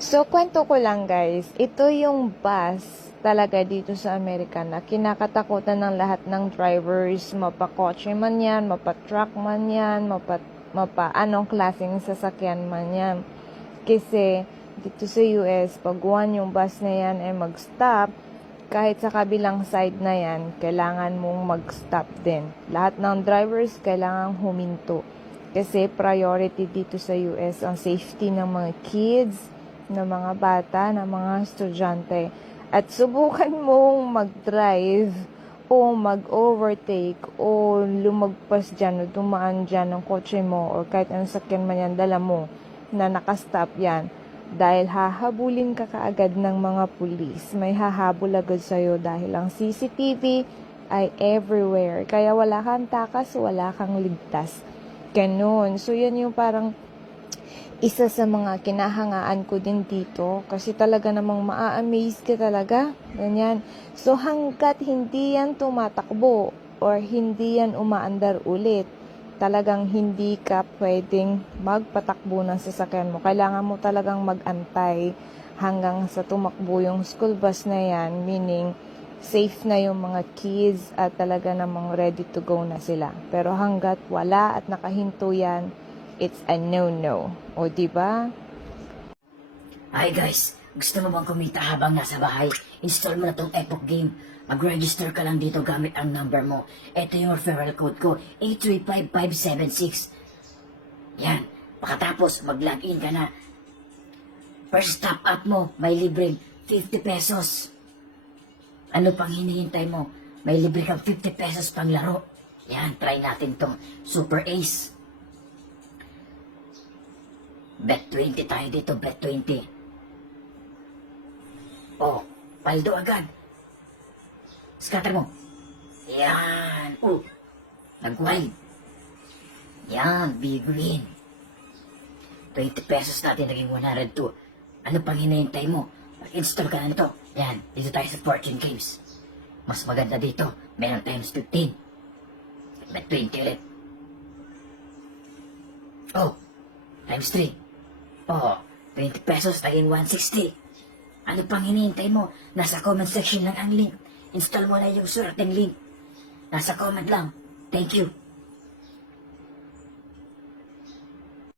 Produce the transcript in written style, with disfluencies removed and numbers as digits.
So, kwento ko lang guys, ito yung bus talaga dito sa Amerika na kinakatakutan ng lahat ng drivers, mapakotse man yan, mapa-truck man yan, mapa anong klaseng sasakyan man yan. Kasi dito sa US, pag one yung bus na yan ay mag-stop, kahit sa kabilang side na yan, kailangan mong mag-stop din. Lahat ng drivers kailangan huminto. Kasi priority dito sa US ang safety ng mga kids, ng mga bata, ng mga estudyante. At subukan mong mag-drive o mag-overtake o lumagpas dyan o dumaan dyan ng kotse mo o kahit anong sakyan man yan dala mo na nakastop yan. Dahil hahabulin ka kaagad ng mga pulis. May hahabol agad sa'yo dahil ang CCTV ay everywhere. Kaya wala kang takas, wala kang ligtas. Ganun. So, yan yung parang isa sa mga kinahangaan ko din dito. Kasi talaga namang maa-amaze ka talaga. Ganyan. So, hanggat hindi yan tumatakbo or hindi yan umaandar ulit, talagang hindi ka pwedeng magpatakbo ng sasakyan mo. Kailangan mo talagang mag-antay hanggang sa tumakbo yung school bus na yan, meaning safe na yung mga kids at talaga namang ready to go na sila. Pero hanggat wala at nakahinto yan, it's a no-no. O, diba? Hi guys, gusto mo bang kumita habang nasa bahay? Install mo na tong Epoch Game. Mag-register ka lang dito gamit ang number mo. Ito yung referral code ko, 835576. Yan, pagkatapos mag-login ka na. First top up mo, may libreng 50 pesos. Ano pang hinihintay mo? May libre kang 50 pesos pang laro. Yan, try natin tong Super Ace. Bet 20 tayo dito, bet 20. Oh, paldo agad. Scatter mo. Yan. Oh, nag-wild. Yan, big green. 20 pesos natin, naging 102. Ano pang hinihintay mo? Mag-install ka na nito. Yan, dito tayo sa Fortune Games. Mas maganda dito, meron times 15. Bet 20 ulit. Oh, times 3. Oh, 20 pesos, naging 160. Ano pang hinihintay mo? Nasa comment section lang ang link. Install mo na yung swerteng link. Nasa comment lang. Thank you.